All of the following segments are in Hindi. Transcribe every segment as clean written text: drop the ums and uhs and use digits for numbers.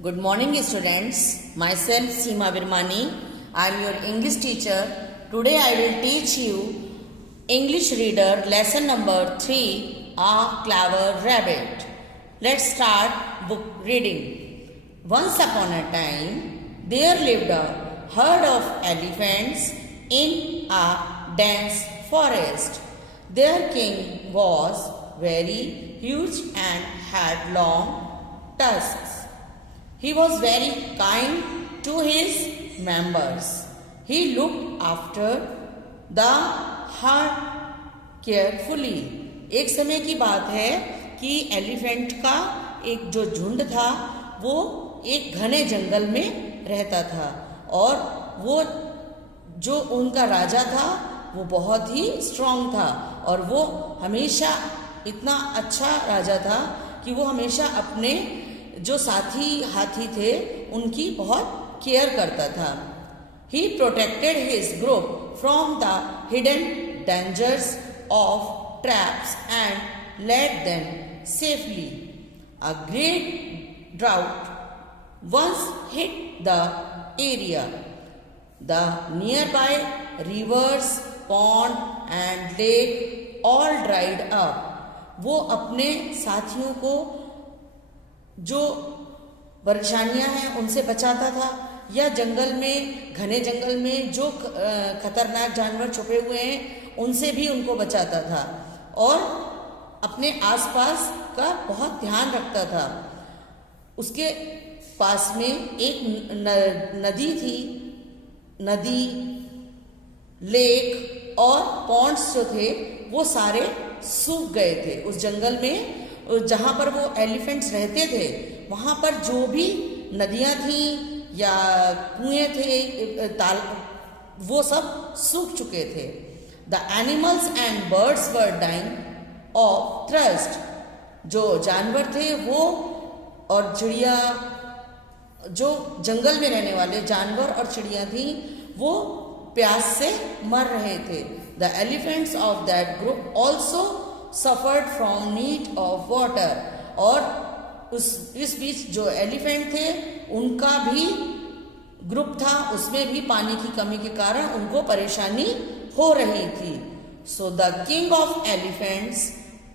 Good morning, students. Myself Seema Virmani. I am your English teacher. Today I will teach you English reader lesson number 3, A Clever Rabbit. Let's start book reading. Once upon a time, there lived a herd of elephants in a dense forest. Their king was very huge and had long tusks. He was very kind to his members. He looked after the herd carefully. एक समय की बात है कि एलिफेंट का एक जो झुंड था वो एक घने जंगल में रहता था और वो जो उनका राजा था वो बहुत ही स्ट्रांग था और वो हमेशा इतना अच्छा राजा था कि वो हमेशा अपने जो साथी हाथी थे उनकी बहुत केयर करता था. He protected his group from the hidden dangers of traps and led them safely. A great drought once hit the area. The nearby rivers, pond and lake all dried up. वो अपने साथियों को जो परेशानियां हैं उनसे बचाता था या जंगल में घने जंगल में जो खतरनाक जानवर छुपे हुए हैं उनसे भी उनको बचाता था और अपने आसपास का बहुत ध्यान रखता था. उसके पास में एक नदी थी. नदी, लेक और पॉन्ड्स जो थे वो सारे सूख गए थे. उस जंगल में जहाँ पर वो एलिफेंट्स रहते थे वहाँ पर जो भी नदियाँ थीं या कुएं थे, ताल, वो सब सूख चुके थे. The animals and birds were dying of thirst. जो जानवर थे वो और चिड़िया, जो जंगल में रहने वाले जानवर और चिड़िया थी वो प्यास से मर रहे थे. The elephants of that group also suffered from need of water. और इस बीच जो एलिफेंट थे उनका भी ग्रुप था, उसमें भी पानी की कमी के कारण उनको परेशानी हो रही थी. So the king of elephants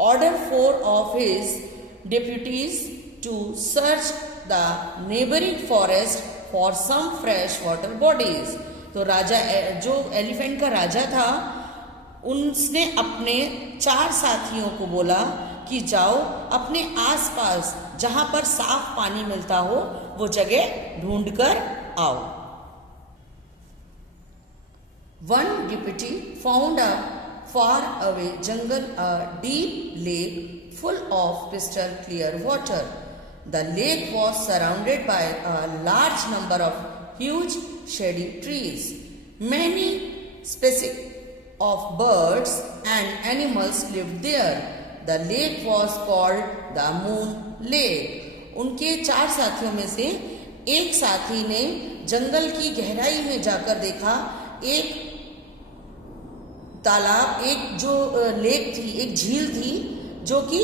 order 4 of his deputies to search the neighbouring forest for some fresh water bodies. तो राजा, जो एलिफेंट का राजा था, उसने अपने 4 साथियों को बोला कि जाओ अपने आसपास जहां पर साफ पानी मिलता हो वो जगह ढूंढकर आओ. One deputy found a far away jungle a deep lake full of crystal clear water. The lake was surrounded by a large number of huge shady trees. Many species of birds and animals lived there. The lake was called the Moon Lake. उनके 4 साथियों में से एक साथी ने जंगल की गहराई में जाकर देखा एक तालाब, एक जो लेक थी, एक झील थी जो कि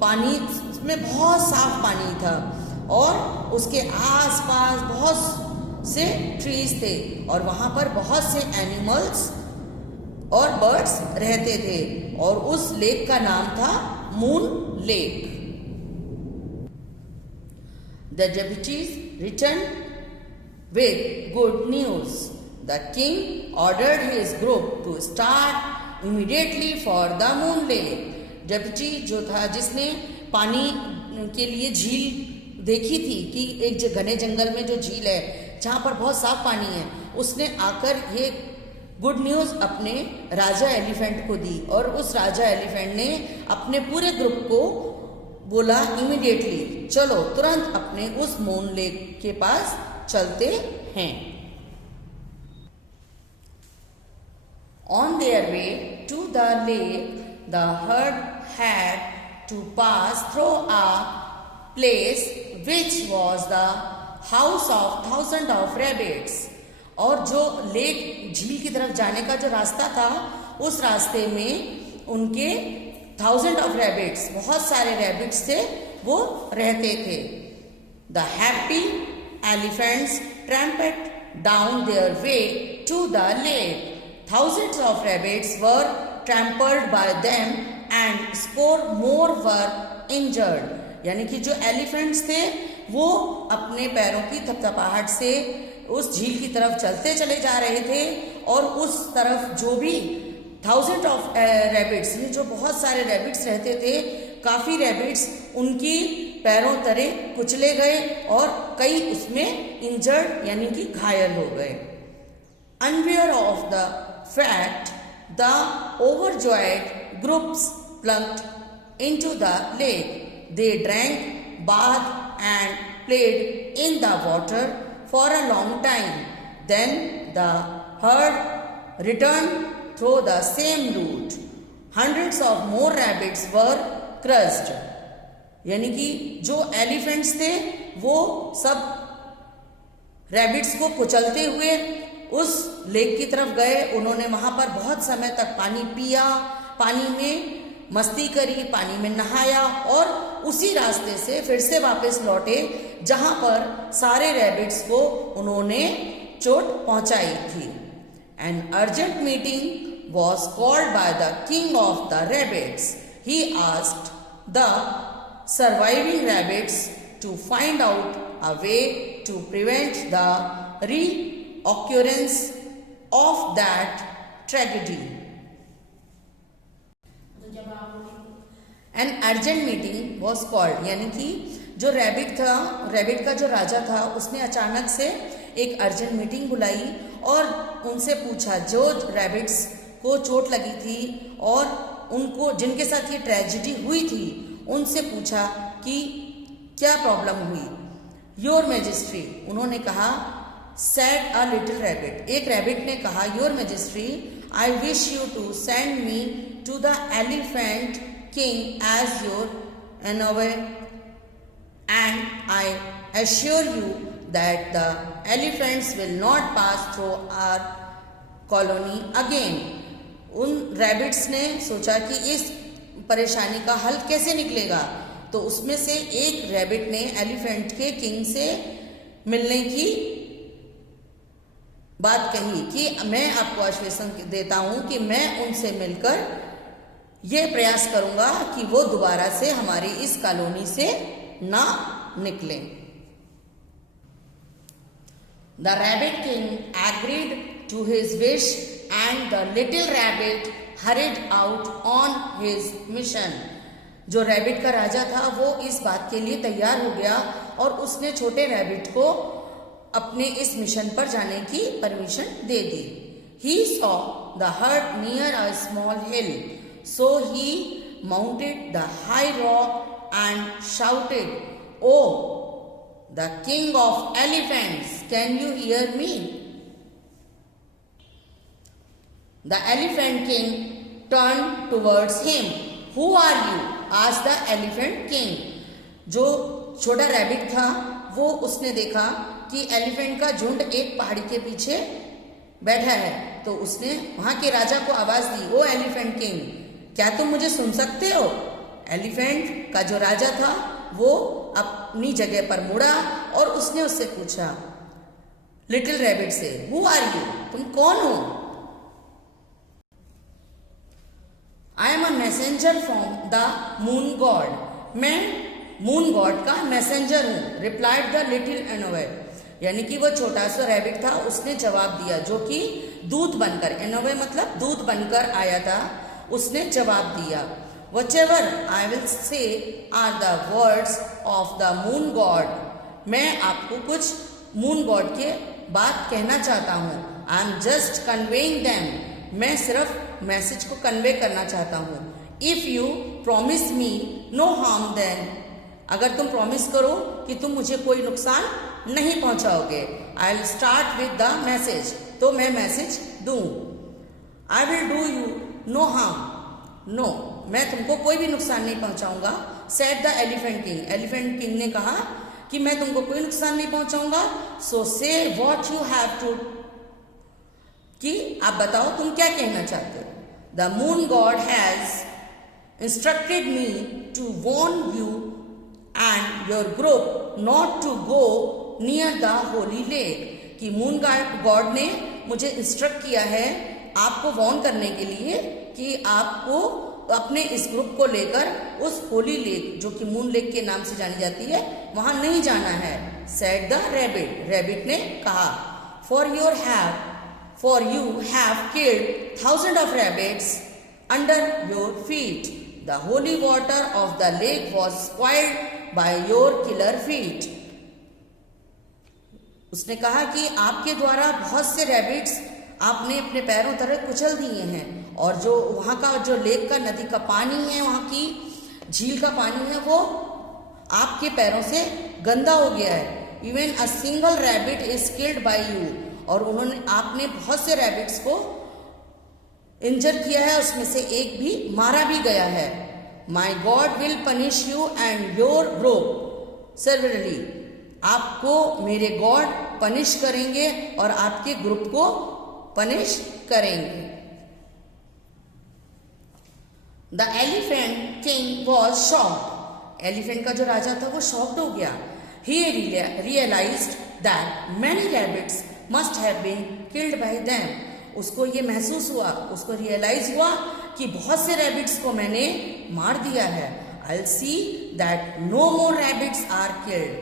पानी में बहुत साफ पानी था और उसके आसपास बहुत से ट्रीज थे और वहां पर बहुत से एनिमल्स और बर्ड्स रहते थे और उस लेक का नाम था moon lake. The deputies return with good news. The king ordered his group to start immediately for the moon lake. Deputy जो था, जिसने पानी के लिए झील देखी थी कि एक घने जंगल में जो झील है जहां पर बहुत साफ पानी है, उसने आकर ये गुड न्यूज अपने राजा एलिफेंट को दी और उस राजा एलिफेंट ने अपने पूरे ग्रुप को बोला इमीडिएटली चलो तुरंत अपने उस मून लेक के पास चलते हैं. On their way to the lake the herd had to pass through a place which was the house of 1000 of rabbits. और जो लेक झील की तरफ जाने का जो रास्ता था उस रास्ते में उनके 1000 ऑफ रैबिट्स, बहुत सारे रैबिट्स थे वो रहते थे. The happy elephants tramped down their way to the lake. Thousands of rabbits were trampled by them and score more were injured. यानी कि जो एलिफेंट्स थे वो अपने पैरों की थपथपाहट से उस झील की तरफ चलते चले जा रहे थे और उस तरफ जो भी थाउजेंड ऑफ रैबिट्स, ये जो बहुत सारे रैबिट्स रहते थे, काफ़ी रैबिट्स उनकी पैरों तले कुचले गए और कई उसमें इंजर्ड यानी कि घायल हो गए. Unaware of the fact, the overjoyed groups plunged into the lake. They drank, bathed and played in the water for a long time. Then the herd returned through the same route. Hundreds of more rabbits were crushed. यानी कि जो एलिफेंट्स थे वो सब रैबिट्स को कुचलते हुए उस लेक की तरफ गए. उन्होंने वहां पर बहुत समय तक पानी पिया, पानी में मस्ती करी, पानी में नहाया और उसी रास्ते से फिर से वापस लौटे जहां पर सारे रैबिट्स को उन्होंने चोट पहुंचाई थी. An urgent meeting was called by the king of the rabbits. He asked the surviving rabbits to find out a way to prevent the reoccurrence of that tragedy. An urgent meeting was called. यानी कि जो रैबिट का जो राजा था उसने अचानक से एक अर्जेंट मीटिंग बुलाई और उनसे पूछा, जो रैबिट्स को चोट लगी थी और उनको जिनके साथ ये ट्रेजेडी हुई थी उनसे पूछा कि क्या प्रॉब्लम हुई. योर मैजेस्ट्री, उन्होंने कहा, सेड अ लिटिल रैबिट, एक रैबिट ने कहा, your majesty, I wish you to send me to the elephant king as your envoy and I assure you that the elephants will not pass through our colony again. उन रैबिट्स ने सोचा कि इस परेशानी का हल कैसे निकलेगा, तो उसमें से एक रैबिट ने एलिफेंट के किंग से मिलने की बात कही कि मैं आपको आश्वासन देता हूं कि मैं उनसे मिलकर यह प्रयास करूंगा कि वो दोबारा से हमारी इस कॉलोनी से ना निकले. The rabbit king agreed to his wish and the little rabbit hurried out on his mission. जो रैबिट का राजा था वो इस बात के लिए तैयार हो गया और उसने छोटे रैबिट को अपने इस मिशन पर जाने की permission they the. He saw the herd near a small hill, so he mounted the high rock and shouted, "Oh, the king of elephants, can you hear me?" The elephant king turned towards him. Who are you? asked the elephant king. जो छोटा रैबिट था वो उसने देखा कि एलिफेंट का झुंड एक पहाड़ी के पीछे बैठा है, तो उसने वहां के राजा को आवाज दी, ओ एलिफेंट किंग, क्या तुम मुझे सुन सकते हो? एलिफेंट का जो राजा था वो अपनी जगह पर मुड़ा और उसने उससे पूछा, लिटिल रैबिट से, हु आर यू, तुम कौन हो? I am a messenger from the moon god, मैं मून गॉड का मैसेंजर हूं. रिप्लाइड द लिटिल एनोवे, यानी कि वो छोटा सा रैबिट था, उसने जवाब दिया जो कि दूत बनकर, एनोवे मतलब दूत बनकर आया था, उसने जवाब दिया, whatever I will say are the words of the moon god, मैं आपको कुछ मून गॉड के बात कहना चाहता हूं. I am just conveying them, मैं सिर्फ मैसेज को कन्वे करना चाहता हूं. If you promise me know harm then, अगर तुम प्रॉमिस करो कि तुम मुझे कोई नुकसान नहीं पहुंचाओगे, I will start with the message, तो मैं मैसेज दूं. I will do you no harm, no, मैं तुमको कोई भी नुकसान नहीं पहुंचाऊंगा. Said the elephant king, elephant king ने कहा कि मैं तुमको कोई नुकसान नहीं पहुंचाऊंगा. सो से व्हाट यू हैव टू, कि आप बताओ तुम क्या कहना चाहते हो. The moon god has instructed me to warn you and your group not to go near the holy lake. कि मून गॉड ने मुझे इंस्ट्रक्ट किया है आपको वार्न करने के लिए कि आपको अपने इस ग्रुप को लेकर उस होली लेक, जो कि मून लेक के नाम से जानी जाती है, वहां नहीं जाना है. Said the rabbit. रैबिट ने कहा, For you have killed thousands of rabbits under your feet. The holy water of the lake was spoiled by your killer feet. उसने कहा कि आपके द्वारा बहुत से रैबिट्स आपने अपने पैरों तरह कुचल दिए हैं, और जो वहां का जो लेक का नदी का पानी है, वहां की झील का पानी है, वो आपके पैरों से गंदा हो गया है. Even a single rabbit is killed by you. और आपने बहुत से रैबिट्स को इंजर किया है, उसमें से एक भी मारा भी गया है. My god will punish you and your group severely. आपको मेरे गॉड पनिश करेंगे और आपके ग्रुप को पनिश करेंगे. The elephant king was shocked. Elephant का जो राजा था वो शॉक्ड हो गया. He realized that many rabbits must have been killed by them. उसको ये महसूस हुआ, उसको रियलाइज हुआ कि बहुत से रैबिट्स को मैंने मार दिया है. I'll see that no more rabbits are killed,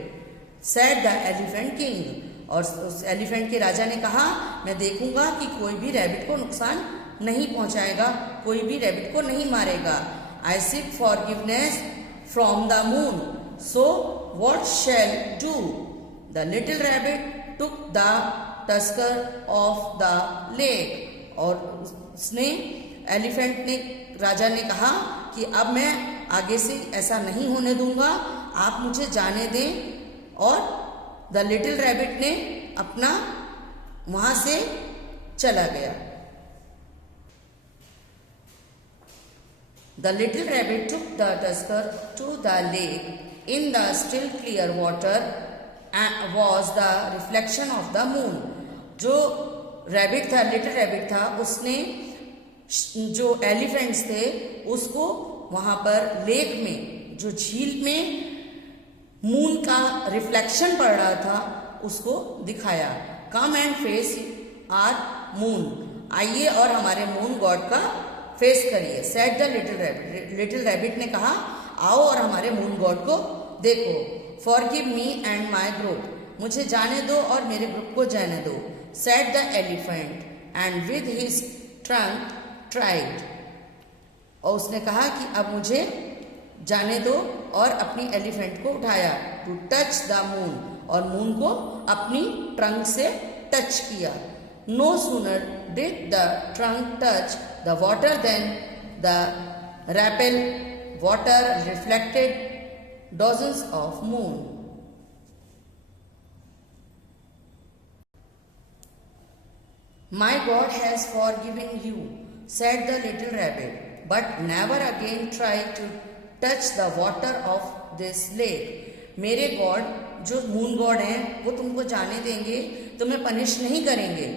said the elephant king. और उस एलिफेंट के राजा ने कहा, मैं देखूंगा कि कोई भी रैबिट को नुकसान नहीं पहुंचाएगा, कोई भी रैबिट को नहीं मारेगा. I seek forgiveness from the moon. So what shall do? The little rabbit took the tusker of the lake. और उसने एलिफेंट ने राजा ने कहा कि अब मैं आगे से ऐसा नहीं होने दूंगा, आप मुझे जाने दें. और द लिटिल रैबिट ने अपना वहां से चला गया. The little rabbit took the tusker to the lake. In the still clear water was the reflection of the moon. जो रैबिट था, लिटिल रैबिट था, उसने जो एलिफेंट्स थे उसको वहां पर लेक में, जो झील में मून का रिफ्लेक्शन पड़ रहा था, उसको दिखाया. Come and face our moon. आइए और हमारे मून गॉड का फेस करिए. Said the little rabbit. Little rabbit ने कहा, आओ और हमारे मून गॉड को देखो. Forgive me and my group. मुझे जाने दो और मेरे ग्रुप को जाने दो. Said the elephant and with his trunk tried. और उसने कहा कि अब मुझे जाने दो, और अपनी एलिफेंट को उठाया. To touch the moon. और मून को अपनी ट्रंक से टच किया. No sooner did the trunk touch the water then the ripple water reflected dozens of moon. My God has forgiven you, said the little rabbit, but never again try to touch the water of this lake. मेरे गॉड जो मून गॉड हैं वो तुमको जाने देंगे, तुम्हें पनिश नहीं करेंगे.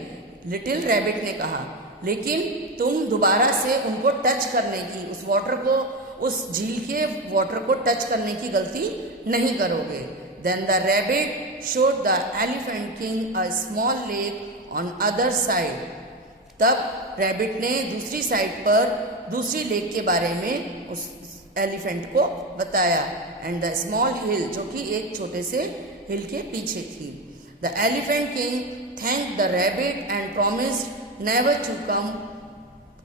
लिटिल रैबिट ने कहा, लेकिन तुम दोबारा से उनको टच करने की, उस वाटर को, उस झील के वाटर को टच करने की गलती नहीं करोगे. Then the rabbit showed the elephant king a small lake on other side. तब रैबिट ने दूसरी साइड पर दूसरी लेक के बारे में उस एलिफेंट को बताया. एंड द स्मॉल हिल, जो कि एक छोटे से हिल के पीछे थी. The elephant king thank the rabbit and promised never to come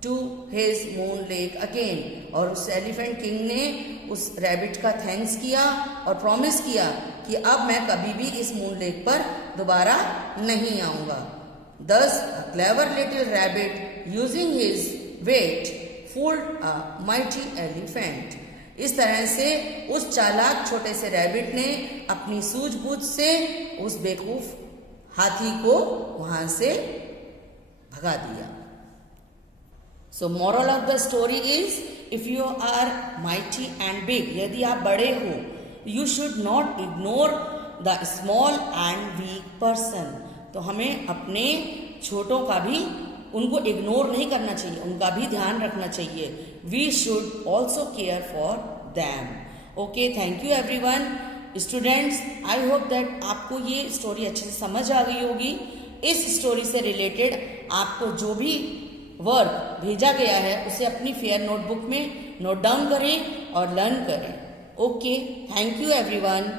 to his moon lake again. और उस एलिफेंट किंग ने उस रैबिट का थैंक्स किया और प्रॉमिस किया कि अब मैं कभी भी इस मून लेक पर दोबारा नहीं आऊंगा. Thus a clever little rabbit using his weight fooled a mighty elephant. इस तरह से उस चालाक छोटे से रैबिट ने अपनी सूझबूझ से उस बेवकूफ हाथी को वहां से भगा दिया. So moral of the story is, if you are mighty and big, यदि आप बड़े हो, you should not ignore the small and weak person. तो हमें अपने छोटों का भी, उनको इग्नोर नहीं करना चाहिए, उनका भी ध्यान रखना चाहिए. We should also care for them. Okay, thank you everyone. Students, I hope that आपको ये स्टोरी अच्छे से समझ आ गई होगी। इस स्टोरी से रिलेटेड आपको जो भी वर्क भेजा गया है उसे अपनी फेयर नोटबुक में नोट डाउन करें और लर्न करें। Okay, thank you everyone.